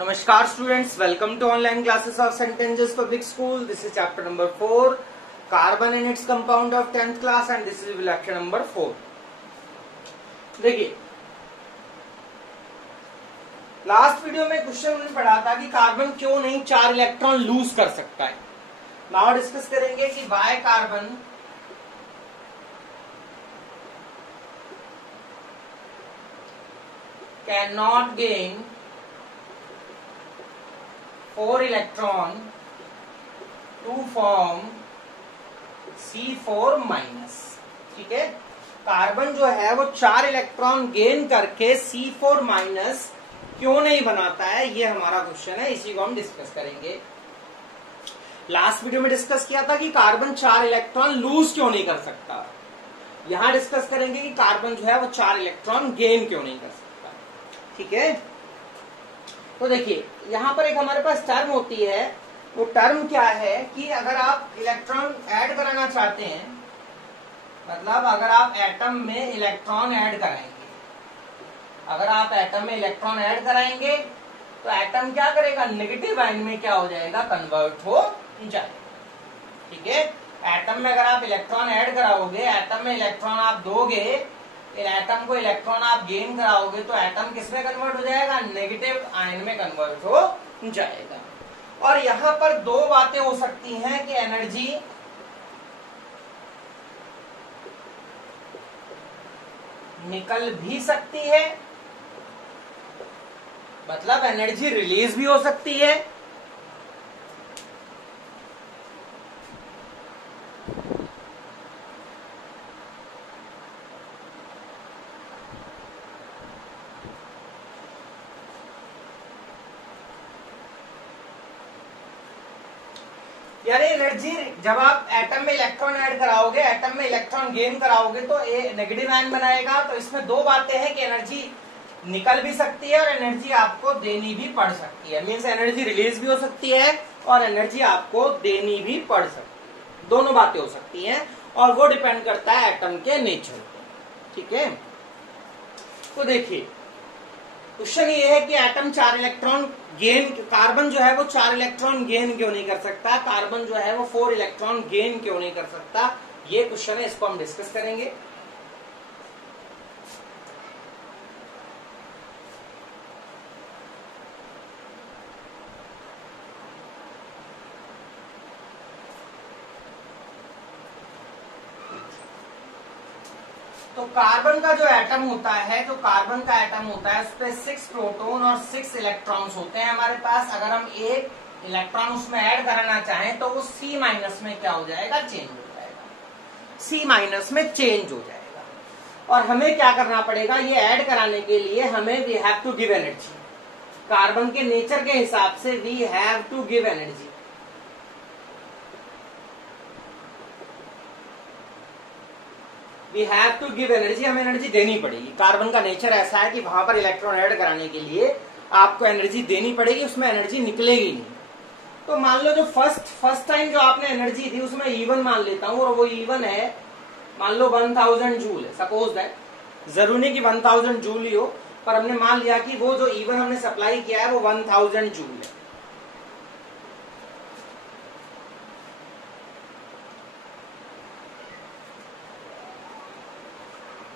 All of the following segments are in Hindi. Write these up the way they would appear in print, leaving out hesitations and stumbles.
Namaskar students, welcome to online classes of St. Angeles Public School. This is chapter number 4, carbon and its compound of 10th class, and this is lecture number 4. देखिए लास्ट वीडियो में क्वेश्चन हमने पढ़ा था कि कार्बन क्यों नहीं 4 इलेक्ट्रॉन लूज कर सकता है। नाउ डिस्कस करेंगे कि why carbon can not gain 4 electron to form C4 minus. ठीक है, कार्बन जो है वो 4 इलेक्ट्रॉन गेन करके C4 माइनस क्यों नहीं बनाता है, ये हमारा क्वेश्चन है। इसी को हम डिस्कस करेंगे। लास्ट वीडियो में डिस्कस किया था कि कार्बन 4 इलेक्ट्रॉन लूज क्यों नहीं कर सकता। यहां डिस्कस करेंगे कि कार्बन जो है वो 4 इलेक्ट्रॉन गेन क्यों नहीं कर सकता। ठीक है, तो देखिए यहां पर एक हमारे पास टर्म होती है। वो टर्म क्या है कि अगर आप इलेक्ट्रॉन ऐड कराना चाहते हैं, मतलब अगर आप एटम में इलेक्ट्रॉन ऐड कराएंगे, अगर आप एटम में इलेक्ट्रॉन ऐड कराएंगे तो एटम क्या करेगा, नेगेटिव आयन में क्या हो जाएगा, कन्वर्ट हो जाएगा। ठीक है, एटम में अगर आप इलेक्ट्रॉन ऐड कराओगे, एटम में इलेक्ट्रॉन आप दोगे, एटम को इलेक्ट्रॉन आप गेन कराओगे तो एटम किस में कन्वर्ट हो जाएगा, नेगेटिव आयन में कन्वर्ट हो जाएगा। और यहां पर दो बातें हो सकती हैं कि एनर्जी निकल भी सकती है, मतलब एनर्जी रिलीज भी हो सकती है, यानी एनर्जी जब आप एटम में इलेक्ट्रॉन ऐड कराओगे, एटम में इलेक्ट्रॉन गेन कराओगे तो ये नेगेटिव आयन बनाएगा। तो इसमें दो बातें हैं कि एनर्जी निकल भी सकती है और एनर्जी आपको देनी भी पड़ सकती है। मीन्स एनर्जी रिलीज भी हो सकती है और एनर्जी आपको देनी भी पड़ सकती है। दोनों बातें हो सकती हैं और वो डिपेंड करता है एटम के नेचर पे। ठीक है, तो देखिए क्वेश्चन ये है कि एटम 4 इलेक्ट्रॉन गेन, कार्बन जो है वो 4 इलेक्ट्रॉन गेन क्यों नहीं कर सकता, कार्बन जो है वो 4 इलेक्ट्रॉन गेन क्यों नहीं कर सकता, ये क्वेश्चन है। इसको हम डिस्कस करेंगे। तो कार्बन का जो एटम होता है, जो कार्बन का एटम होता है, उस पर 6 प्रोटॉन और 6 इलेक्ट्रॉन्स होते हैं हमारे पास। अगर हम एक इलेक्ट्रॉन उसमें ऐड कराना चाहें तो वो C माइनस में क्या हो जाएगा, चेंज हो जाएगा, C माइनस में चेंज हो जाएगा। और हमें क्या करना पड़ेगा, ये ऐड कराने के लिए हमें we have to give energy. Carbon के नेचर के हिसाब से we have to give energy. We have to give energy, हमें एनर्जी देनी पड़ेगी। कार्बन का नेचर ऐसा है कि वहां पर इलेक्ट्रॉन ऐड कराने के लिए आपको एनर्जी देनी पड़ेगी, उसमें एनर्जी निकलेगी नहीं। तो मान लो जो फर्स्ट टाइम जो आपने एनर्जी दी उसमें E1 मान लेता हूं, और वो E1 है मान लो 1000 जूल है। सपोज दैट, जरूरी नहीं कि 1000 जूल ही हो, पर हमने मान लिया कि वो जो E1 हमने सप्लाई किया है वो 1000 जूल है।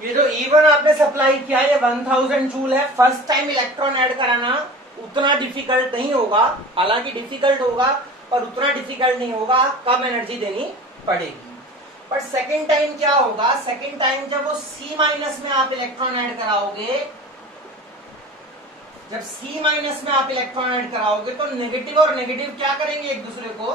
ये जो E1 आपने सप्लाई किया है ये 1000 जूल है। फर्स्ट टाइम इलेक्ट्रॉन ऐड कराना उतना डिफिकल्ट नहीं होगा, हालांकि डिफिकल्ट होगा पर उतना डिफिकल्ट नहीं होगा, कम एनर्जी देनी पड़ेगी। पर सेकेंड टाइम क्या होगा, सेकेंड टाइम जब वो C माइनस में आप इलेक्ट्रॉन ऐड कराओगे, जब C माइनस में आप इलेक्ट्रॉन ऐड कराओगे तो नेगेटिव और नेगेटिव क्या करेंगे, एक दूसरे को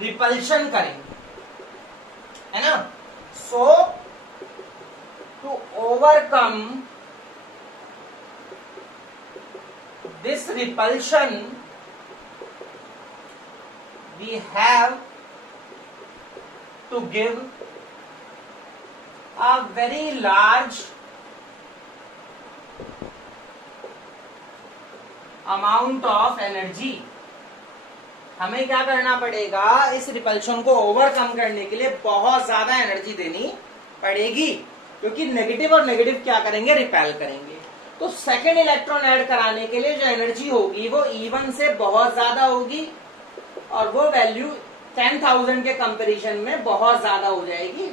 रिपल्शन करेंगे, है ना। सो to overcome this repulsion we have to give a very large amount of energy। हमें क्या करना पड़ेगा, इस रिपल्शन को ओवरकम करने के लिए बहुत ज्यादा एनर्जी देनी पड़ेगी, क्योंकि नेगेटिव और नेगेटिव क्या करेंगे, रिपेल करेंगे। तो सेकेंड इलेक्ट्रॉन ऐड कराने के लिए जो एनर्जी होगी वो E1 से बहुत ज्यादा होगी और वो वैल्यू 10,000 के कंपैरिजन में बहुत ज्यादा हो जाएगी।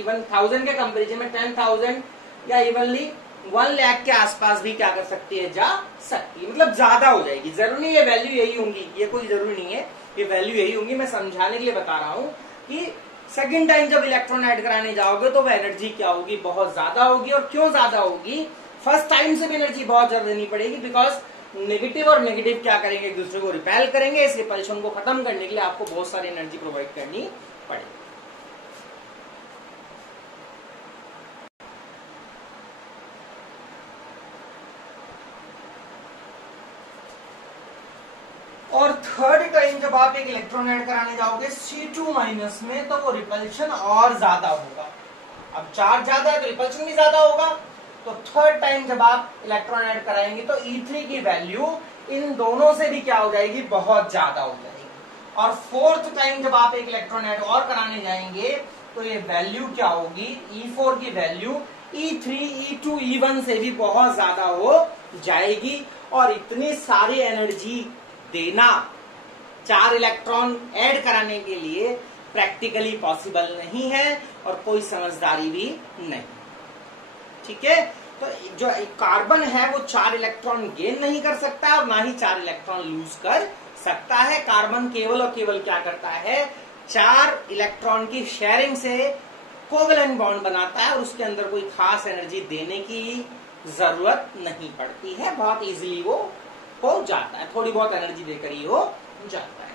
इवन 1000 के कंपैरिजन में 10,000 या इवनली 1 लाख के आसपास भी क्या कर सकती है, जा सकती है, मतलब ज्यादा हो जाएगी। जरूरी नहीं ये वैल्यू यही होंगी, ये कोई जरूरी नहीं है ये वैल्यू यही होंगी। मैं समझाने के लिए बता रहा हूं कि सेकेंड टाइम जब इलेक्ट्रॉन ऐड कराने जाओगे तो वह एनर्जी क्या होगी, बहुत ज्यादा होगी। और क्यों ज्यादा होगी, फर्स्ट टाइम से भी एनर्जी बहुत ज्यादा देनी पड़ेगी, बिकॉज नेगेटिव और नेगेटिव क्या करेंगे, एक दूसरे को रिपेल करेंगे। इस रिपल्शन को खत्म करने के लिए आपको बहुत सारी एनर्जी प्रोवाइड करनी पड़ेगी। और थर्ड टाइम जब आप एक इलेक्ट्रॉन ऐड कराने जाओगे C2 माइनस में, तो वो रिपल्शन और ज्यादा होगा। अब चार्ज ज्यादा है तो रिपल्शन भी ज्यादा होगा। तो थर्ड टाइम जब आप इलेक्ट्रॉन ऐड कराएंगे तो E3 की वैल्यू इन दोनों से भी क्या हो जाएगी, बहुत ज्यादा हो जाएगी। और फोर्थ टाइम जब आप एक इलेक्ट्रॉन ऐड और कराने जाएंगे तो ये वैल्यू क्या होगी, E4 की वैल्यू E3, E2, E1 से भी बहुत ज्यादा हो जाएगी। और इतनी सारी एनर्जी देना 4 इलेक्ट्रॉन ऐड कराने के लिए प्रैक्टिकली पॉसिबल नहीं है और कोई समझदारी भी नहीं। ठीक है, तो जो कार्बन है वो 4 इलेक्ट्रॉन गेन नहीं कर सकता और ना ही 4 इलेक्ट्रॉन लूज कर सकता है। कार्बन केवल और केवल क्या करता है, 4 इलेक्ट्रॉन की शेयरिंग से कोवेलेंट बॉन्ड बनाता है और उसके अंदर कोई खास एनर्जी देने की जरूरत नहीं पड़ती है, बहुत इजीली वो हो जाता है, थोड़ी बहुत एनर्जी देकर ही हो जाता है।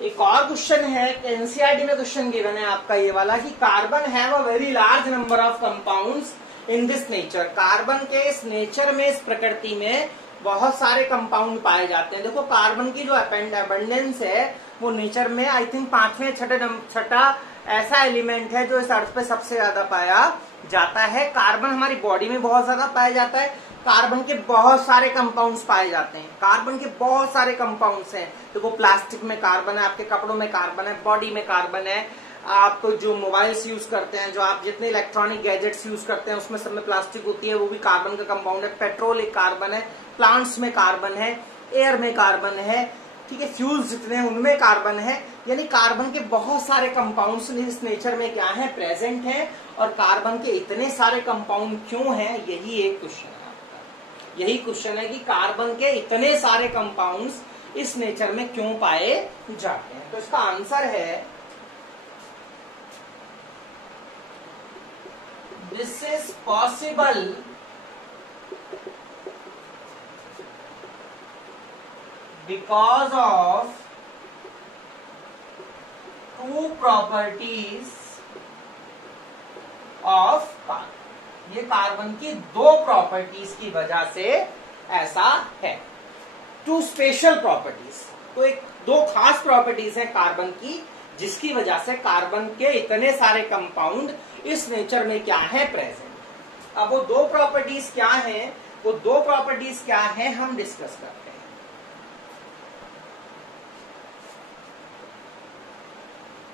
एक और क्वेश्चन है, एनसीईआरटी में क्वेश्चन गिवन है आपका ये वाला कि carbon have a very large number of compounds in this nature. Carbon के इस नेचर में, इस प्रकृति में बहुत सारे कंपाउंड पाए जाते हैं। देखो कार्बन की जो अबंडेंस है वो नेचर में आई थिंक 5वें छठा ऐसा एलिमेंट है जो इस अर्थ पे सबसे ज्यादा पाया जाता है। कार्बन हमारी बॉडी में बहुत ज्यादा पाया जाता है। कार्बन के बहुत सारे कंपाउंड्स पाए जाते हैं, कार्बन के बहुत सारे कंपाउंड्स हैं। देखो प्लास्टिक में कार्बन है, आपके कपड़ों में कार्बन है, बॉडी में कार्बन है, आप जो मोबाइल्स यूज करते हैं, जो आप जितने इलेक्ट्रॉनिक गैजेट्स यूज करते हैं उसमें सब में प्लास्टिक होती है, वो भी कार्बन का कंपाउंड है। पेट्रोल एक कार्बन है, प्लांट्स में कार्बन है, एयर में कार्बन है, ठीक है, फ्यूल्स जितने हैं उनमें कार्बन है। यानी कार्बन के बहुत सारे कंपाउंड्स इस नेचर में क्या है, प्रेजेंट है। और कार्बन के इतने सारे कंपाउंड क्यों हैं, यही एक क्वेश्चन है आपका। यही क्वेश्चन है कि कार्बन के इतने सारे कंपाउंड्स इस नेचर में क्यों पाए जाते हैं। तो इसका आंसर है this is possible because of two properties of carbon। ये कार्बन की 2 प्रॉपर्टीज की वजह से ऐसा है। 2 स्पेशल प्रॉपर्टीज, तो एक 2 खास प्रॉपर्टीज हैं कार्बन की जिसकी वजह से कार्बन के इतने सारे कंपाउंड इस नेचर में क्या है, प्रेजेंट। अब वो 2 प्रॉपर्टीज क्या हैं, वो 2 प्रॉपर्टीज क्या हैं हम डिस्कस करते हैं।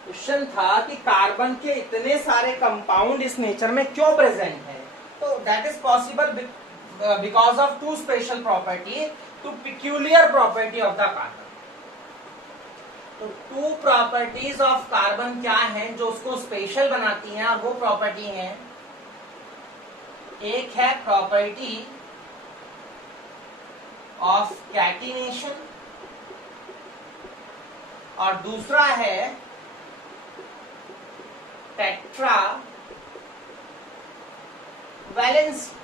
क्वेश्चन था कि कार्बन के इतने सारे कंपाउंड इस नेचर में क्यों प्रेजेंट है। तो that is possible because of 2 special property, 2 peculiar property of the carbon. तो 2 प्रॉपर्टीज ऑफ कार्बन क्या हैं जो उसको स्पेशल बनाती हैं, और वो प्रॉपर्टी है, एक है प्रॉपर्टी ऑफ कैटिनेशन और दूसरा है टेट्रा वैलेंसी।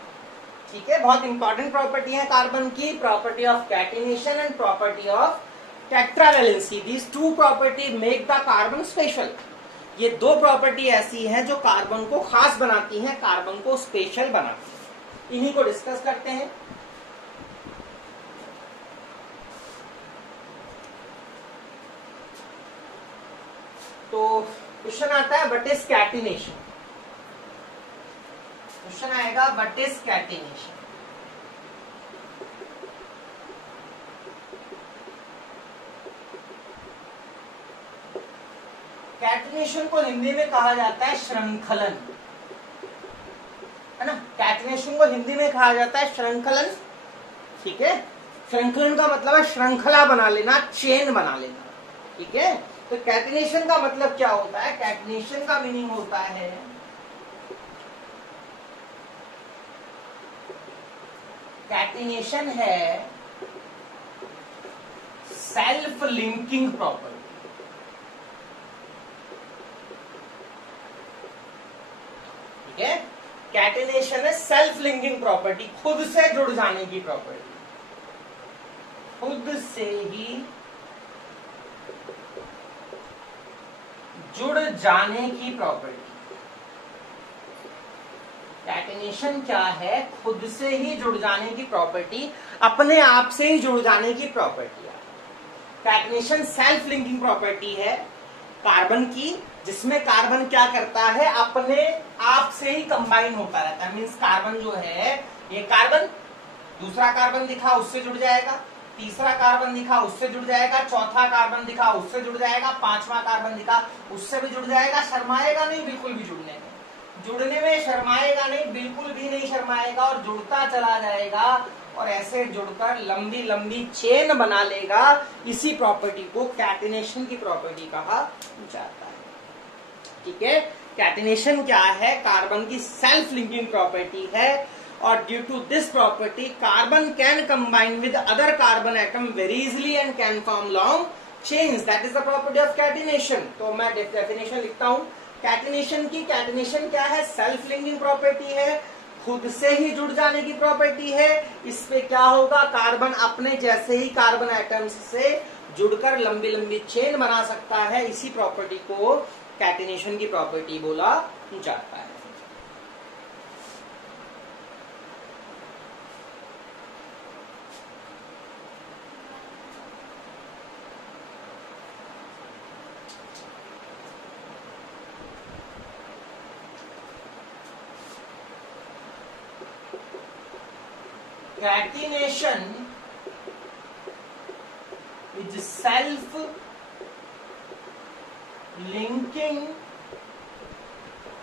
ठीक है, बहुत इंपॉर्टेंट प्रॉपर्टी है कार्बन की, property of catenation and property of tetra valency. These 2 property make the carbon special. ये 2 प्रॉपर्टी ऐसी हैं जो कार्बन को खास बनाती हैं, कार्बन को स्पेशल बनाती हैं। इन्हीं को डिस्कस करते हैं। तो क्वेश्चन आता है व्हाट इज कैटिनेशन। क्वेश्चन आएगा व्हाट इज कैटिनेशन। कैटिनेशन को हिंदी में कहा जाता है श्रृंखलन, है ना। कैटिनेशन को हिंदी में कहा जाता है श्रृंखलन, ठीक है। श्रृंखलन का मतलब है श्रृंखला बना लेना, चेन बना लेना, ठीक है। तो कैटिनेशन का मतलब क्या होता है? कैटिनेशन का मीनिंग होता है कैटिनेशन है सेल्फ लिंकिंग प्रॉपर्टी, ठीक है। कैटिनेशन है सेल्फ लिंकिंग प्रॉपर्टी, खुद से जुड़ जाने की प्रॉपर्टी, खुद से ही जुड़ जाने की प्रॉपर्टी। कैटिनेशन क्या है? खुद से ही जुड़ जाने की प्रॉपर्टी, अपने आप से ही जुड़ जाने की property. Catenation self linking property है कार्बन की, जिसमें कार्बन क्या करता है? अपने आप से ही कंबाइन होता रहता है। मीन्स कार्बन जो है, ये कार्बन दूसरा कार्बन दिखा उससे जुड़ जाएगा, तीसरा कार्बन दिखा उससे जुड़ जाएगा, चौथा कार्बन दिखा उससे जुड़ जाएगा, पांचवा कार्बन दिखा उससे भी जुड़ जाएगा। शर्माएगा नहीं बिल्कुल भी, जुड़ने में शर्माएगा नहीं, बिल्कुल भी नहीं शर्माएगा, और जुड़ता चला जाएगा और ऐसे जुड़कर लंबी लंबी चेन बना लेगा। इसी प्रॉपर्टी को कैटिनेशन की प्रॉपर्टी कहा जाता है, ठीक है। कैटिनेशन क्या है? कार्बन की सेल्फ लिंकिंग प्रॉपर्टी है, और due to this property carbon can combine with other carbon atom very easily and can form long chains. That is the property of catenation. तो मैं डेफिनेशन लिखता हूं कैटिनेशन की। कैटिनेशन क्या है? सेल्फ लिंकिंग प्रॉपर्टी है, खुद से ही जुड़ जाने की प्रॉपर्टी है। इस पे क्या होगा? कार्बन अपने जैसे ही कार्बन एटम्स से जुड़कर लंबी लंबी चेन बना सकता है। इसी प्रॉपर्टी को कैटिनेशन की प्रॉपर्टी बोला जाता है। Catenation is self-linking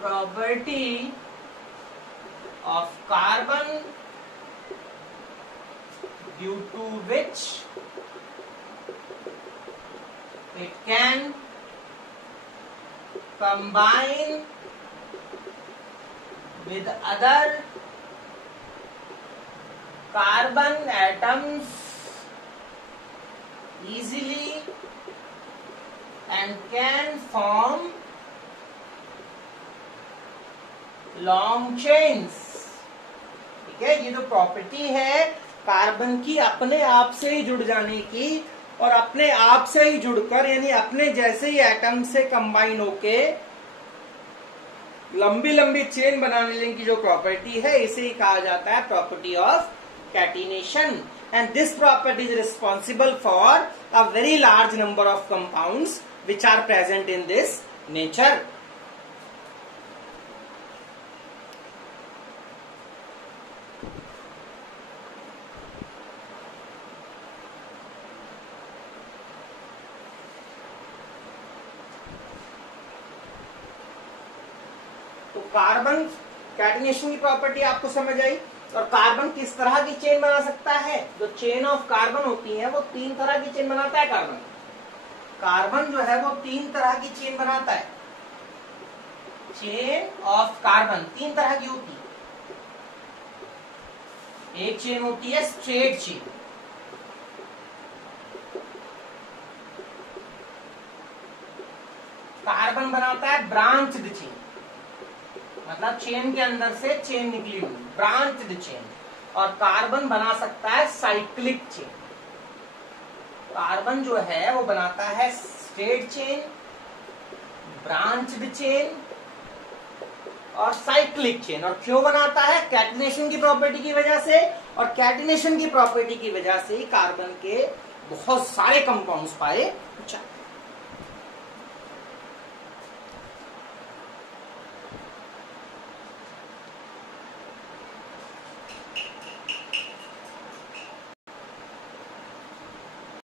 property of carbon due to which it can combine with other carbon atoms easily and can form long chains, ठीक है। ये जो प्रॉपर्टी है कार्बन की अपने आप से ही जुड़ जाने की, और अपने आप से ही जुड़कर यानी अपने जैसे ही एटम से कंबाइन होके लंबी लंबी चेन बनाने की जो प्रॉपर्टी है, इसे ही कहा जाता है property of catenation, and this property is responsible for a very large number of compounds which are present in this nature. तो कार्बन कैटिनेशन की प्रॉपर्टी आपको समझ आई। और कार्बन किस तरह की चेन बना सकता है? जो चेन ऑफ कार्बन होती है वो तीन तरह की चेन बनाता है। कार्बन जो है वो तीन तरह की चेन बनाता है। चेन ऑफ कार्बन तीन तरह की होती है। एक चेन होती है स्ट्रेट चेन, कार्बन बनाता है ब्रांच्ड चेन, मतलब चेन के अंदर से चेन निकली हुई ब्रांच्ड चेन। और कार्बन बना सकता है साइक्लिक चेन। कार्बन जो है वो बनाता है स्ट्रेट चेन, ब्रांच्ड चेन और साइक्लिक चेन। और क्यों बनाता है? कैटिनेशन की प्रॉपर्टी की वजह से। और कैटिनेशन की प्रॉपर्टी की वजह से ही कार्बन के बहुत सारे कंपाउंड्स पाए जाते हैं।